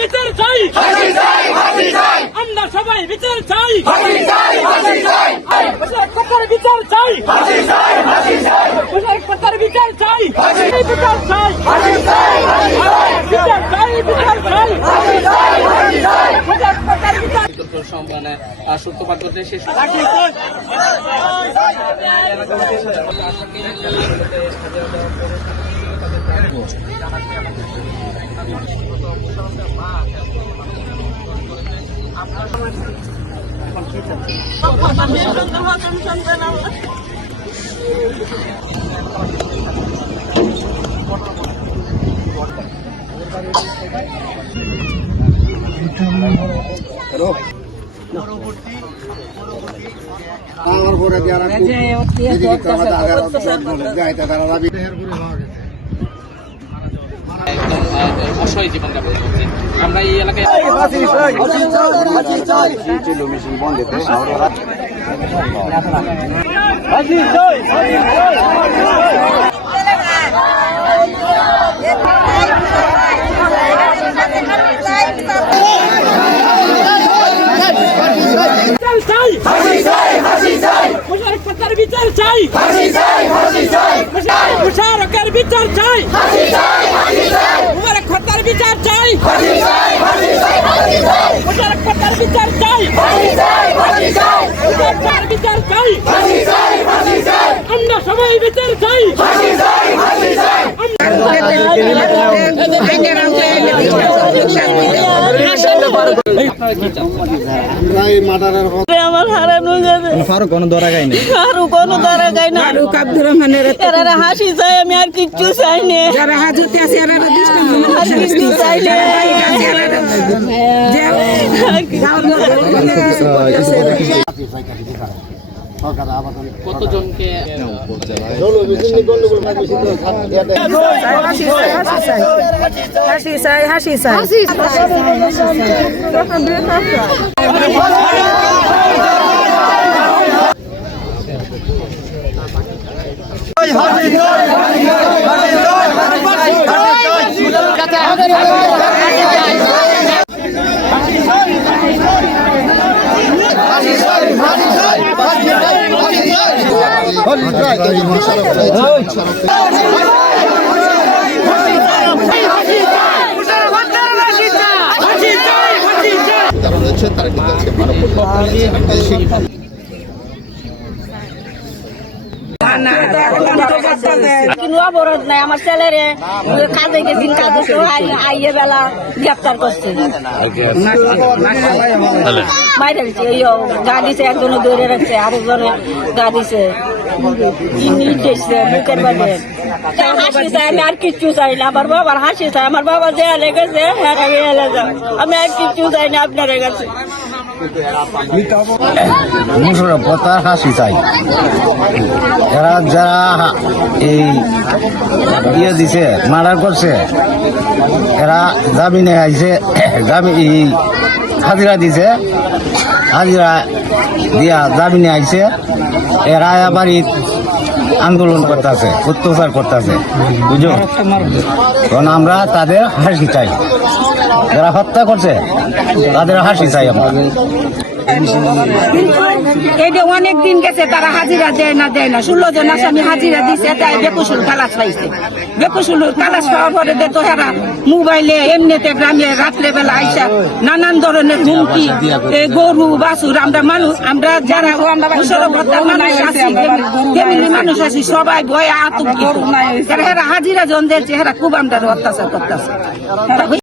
বিচার চাই, আমরা সবাই বিচার চাই, কথার বিচার চাই, কথার বিচার চাই, বিচার চাই, বিচার চাই, বিচার চাই, সূত্রপাত করতে শেষ অসহায় জীবনযাপন করছে। আমরা এই এলাকায় কথার বিচার চাই, মুশারকের বিচার চাই, কথার বিচার চাই, মুশারক কথার বিচার চাই, বিচার চাই, আমরা সবাই বিচার চাই। আমার হারানো যাবে, ফারুক কোনো ধরা গাই না, ফারুক কোনো ধরা গাই না, ফারুক আব্দুর রহমানের এরা হাসি চাই, আমি আর কিচ্ছু চাই না, যারা হাজতে আছে এরা কিচ্ছু চাই না। কতজনকে হাসি চাই, হাসি চাই, অবরোধ নাই, আমার ছেলেরে কাজে গেছিল, কাজে আইয়ে বেলা গ্রেপ্তার করছে, মাইরে দিচ্ছে, গা দিছে, একজনে দৌড়ে রাখছে, আরেকজনে গা দিছে, বুকের বাজে। হাসি চাই, আমি আর কিচ্ছু চাই না, আমার বাবার হাসি চাই, আমার বাবা যে লেগেছে আমি আর কিচ্ছু চাই না আপনার কাছে। মুশারফ হাসি চাই, যারা যারা এই ইয়ে দিছে, মার্ডার করছে, এরা জামিনে আইছে, হাজিরা দিছে, হাজিরা দিয়া জামিনে আইছে, এরা বাড়ি আন্দোলন করতেছে, অত্যাচার করতেছে, বুঝো। কারণ আমরা তাদের হাসি চাই, যারা হত্যা করছে তাদের হাসি চাই আমরা। এইটা অনেক দিন গেছে, তারা হাজিরা দেয় না 16 জন আসামি হাজিরা দিছে, তাই বেকসুর খালাস পাইছে। বেকসুর খালাস পাওয়ার পরে দেখো এরা মোবাইলে এমনিতে গ্রামে রাত্রে বেলা আইসা নানান ধরনের হুমকি, গরু বাছুর, আমরা মানুষ, আমরা যারা মুশারফের মানুষ আছি, ফ্যামিলি মানুষ আছি, সবাই ভয়ে আতঙ্কিত। এরা হাজিরা জন দিয়েছে, এরা খুব আমরা অত্যাচার করতেছে।